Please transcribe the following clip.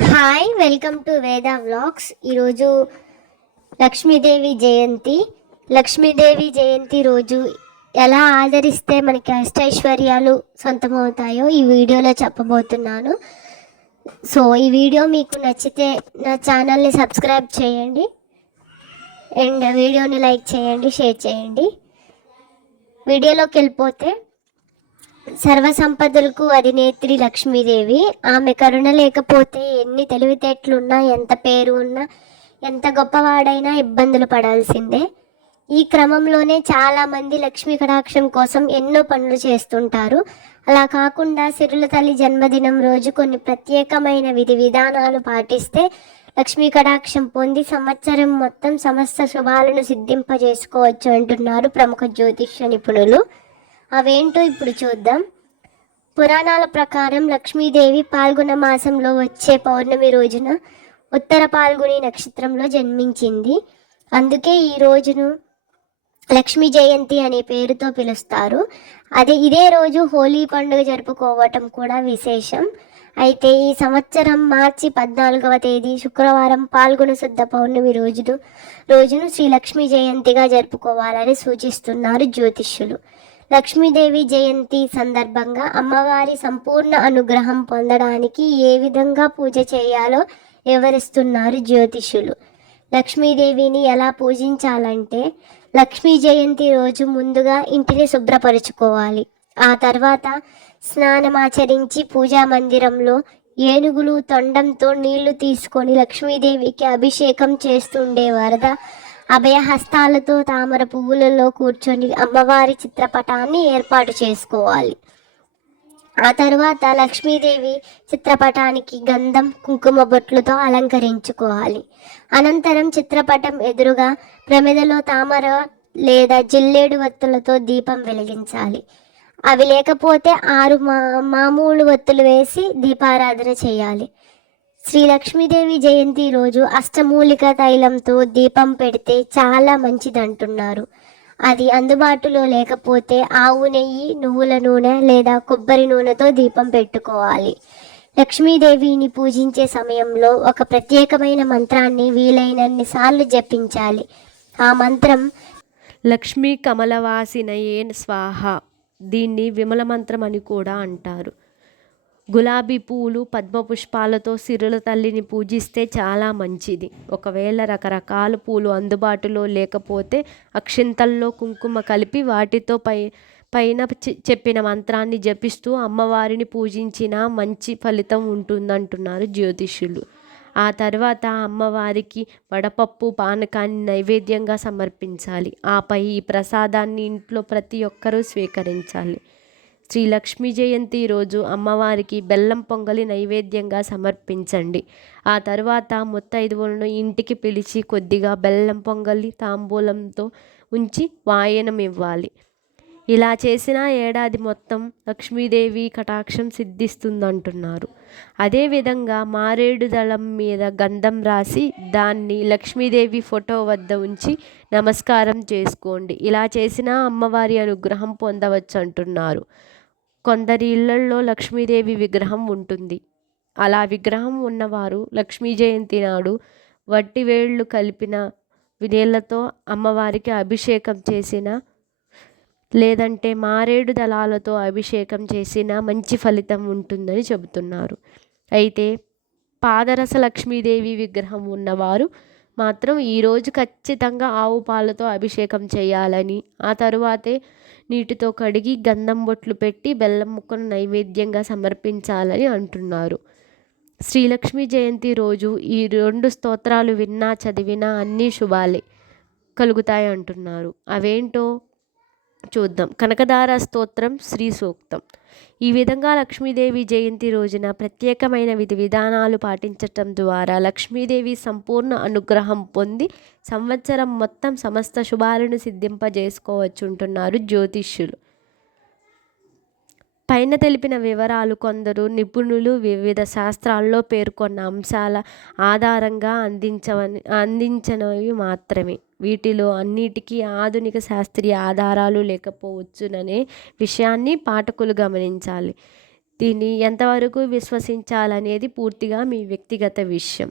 Hi, welcome to వేద vlogs. ఈరోజు లక్ష్మీదేవి జయంతి. లక్ష్మీదేవి జయంతి రోజు ఎలా ఆదరిస్తే మనకి అష్టైశ్వర్యాలు సొంతమవుతాయో ఈ వీడియోలో చెప్పబోతున్నాను. సో ఈ వీడియో మీకు నచ్చితే నా ఛానల్ని సబ్స్క్రైబ్ చేయండి అండ్ వీడియోని లైక్ చేయండి, షేర్ చేయండి. వీడియోలోకి వెళ్ళిపోతే, సర్వసంపదలకు అధినేత్రి లక్ష్మీదేవి. ఆమె కరుణ లేకపోతే ఎన్ని తెలివితేటలున్నా, ఎంత పేరు ఉన్నా, ఎంత గొప్పవాడైనా ఇబ్బందులు పడాల్సిందే. ఈ క్రమంలోనే చాలామంది లక్ష్మీ కటాక్షం కోసం ఎన్నో పనులు చేస్తుంటారు. అలా కాకుండా సిరుల తల్లి జన్మదినం రోజు కొన్ని ప్రత్యేకమైన విధి విధానాలు పాటిస్తే లక్ష్మీ కటాక్షం పొంది సంవత్సరం మొత్తం సమస్త శుభాలను సిద్ధింపజేసుకోవచ్చు అంటున్నారు ప్రముఖ జ్యోతిష్య నిపుణులు. అవేంటో ఇప్పుడు చూద్దాం. పురాణాల ప్రకారం లక్ష్మీదేవి పాల్గొన మాసంలో వచ్చే పౌర్ణమి రోజున ఉత్తర పాల్గొని నక్షత్రంలో జన్మించింది. అందుకే ఈ రోజును లక్ష్మీ జయంతి అనే పేరుతో పిలుస్తారు. ఇదే రోజు హోలీ పండుగ జరుపుకోవటం కూడా విశేషం. అయితే ఈ సంవత్సరం మార్చి 14వ తేదీ శుక్రవారం పాల్గొన శుద్ధ పౌర్ణమి రోజును శ్రీ లక్ష్మీ జయంతిగా జరుపుకోవాలని సూచిస్తున్నారు జ్యోతిష్యులు. లక్ష్మీదేవి జయంతి సందర్భంగా అమ్మవారి సంపూర్ణ అనుగ్రహం పొందడానికి ఏ విధంగా పూజ చేయాలో వివరిస్తున్నారు జ్యోతిష్యులు. లక్ష్మీదేవిని ఎలా పూజించాలంటే, లక్ష్మీ జయంతి రోజు ముందుగా ఇంటిని శుభ్రపరుచుకోవాలి. ఆ తర్వాత స్నానమాచరించి పూజా మందిరంలో ఏనుగులు తొండంతో నీళ్లు తీసుకొని లక్ష్మీదేవికి అభిషేకం చేస్తుండే వరద అభయహస్తాలతో తామర పువ్వులలో కూర్చొని అమ్మవారి చిత్రపటాన్ని ఏర్పాటు చేసుకోవాలి. ఆ తర్వాత లక్ష్మీదేవి చిత్రపటానికి గంధం, కుంకుమ బొట్లతో అలంకరించుకోవాలి. అనంతరం చిత్రపటం ఎదురుగా ప్రమిదలో తామర లేదా జిల్లేడు వత్తులతో దీపం వెలిగించాలి. అవి లేకపోతే 6 మామూలు వత్తులు వేసి దీపారాధన చేయాలి. శ్రీ లక్ష్మీదేవి జయంతి రోజు అష్టమూలిక తైలంతో దీపం పెడితే చాలా మంచిదంటున్నారు. అది అందుబాటులో లేకపోతే ఆవు నెయ్యి, నువ్వుల నూనె లేదా కొబ్బరి నూనెతో దీపం పెట్టుకోవాలి. లక్ష్మీదేవిని పూజించే సమయంలో ఒక ప్రత్యేకమైన మంత్రాన్ని వీలైనన్ని సార్లు జపించాలి. ఆ మంత్రం లక్ష్మీ కమలవాసినయే స్వాహ. దీన్ని విమల మంత్రం అని కూడా అంటారు. గులాబీ పూలు, పద్మపుష్పాలతో సిరుల తల్లిని పూజిస్తే చాలా మంచిది. ఒకవేళ రకరకాల పూలు అందుబాటులో లేకపోతే అక్షింతల్లో కుంకుమ కలిపి వాటితో పైన చెప్పిన మంత్రాన్ని జపిస్తూ అమ్మవారిని పూజించినా మంచి ఫలితం ఉంటుందంటున్నారు జ్యోతిష్యులు. ఆ తర్వాత అమ్మవారికి వడపప్పు, పానకాన్ని నైవేద్యంగా సమర్పించాలి. ఆపై ఈ ప్రసాదాన్ని ఇంట్లో ప్రతి ఒక్కరూ స్వీకరించాలి. శ్రీ లక్ష్మీ జయంతి రోజు అమ్మవారికి బెల్లం పొంగలి నైవేద్యంగా సమర్పించండి. ఆ తర్వాత ముత్తైదువులను ఇంటికి పిలిచి కొద్దిగా బెల్లం పొంగలి తాంబూలంతో ఉంచి వాయనం ఇవ్వాలి. ఇలా చేసిన ఏడాది మొత్తం లక్ష్మీదేవి కటాక్షం సిద్ధిస్తుందంటున్నారు. అదేవిధంగా మారేడు దళం మీద గంధం రాసి దాన్ని లక్ష్మీదేవి ఫోటో వద్ద ఉంచి నమస్కారం చేసుకోండి. ఇలా చేసిన అమ్మవారి అనుగ్రహం పొందవచ్చు అంటున్నారు. కొందరి ఇళ్లల్లో లక్ష్మీదేవి విగ్రహం ఉంటుంది. అలా విగ్రహం ఉన్నవారు లక్ష్మీ జయంతి నాడు వట్టి వేళ్ళు కలిపిన నీళ్లతో అమ్మవారికి అభిషేకం చేసిన, లేదంటే మారేడు దళాలతో అభిషేకం చేసిన మంచి ఫలితం ఉంటుందని చెబుతున్నారు. అయితే పాదరస లక్ష్మీదేవి విగ్రహం ఉన్నవారు మాత్రం ఈరోజు ఖచ్చితంగా ఆవు పాలతో అభిషేకం చేయాలని, ఆ తరువాతే నీటితో కడిగి గంధం బొట్లు పెట్టి బెల్లం ముక్కను నైవేద్యంగా సమర్పించాలని అంటున్నారు. శ్రీలక్ష్మీ జయంతి రోజు ఈ 2 స్తోత్రాలు విన్నా చదివినా అన్నీ శుభాలే కలుగుతాయి అంటున్నారు. అవేంటో చూద్దాం. కనకదార స్తోత్రం, శ్రీ సూక్తం. ఈ విధంగా లక్ష్మీదేవి జయంతి రోజున ప్రత్యేకమైన విధి విధానాలు పాటించటం ద్వారా లక్ష్మీదేవి సంపూర్ణ అనుగ్రహం పొంది సంవత్సరం మొత్తం సమస్త శుభాలను సిద్ధింపజేసుకోవచ్చుంటున్నారు జ్యోతిష్యులు. పైన తెలిపిన వివరాలు కొందరు నిపుణులు వివిధ శాస్త్రాల్లో పేర్కొన్న అంశాల ఆధారంగా అందించినవి మాత్రమే. వీటిలో అన్నిటికీ ఆధునిక శాస్త్రీయ ఆధారాలు లేకపోవచ్చుననే విషయాన్ని పాఠకులు గమనించాలి. దీన్ని ఎంతవరకు విశ్వసించాలనేది పూర్తిగా మీ వ్యక్తిగత విషయం.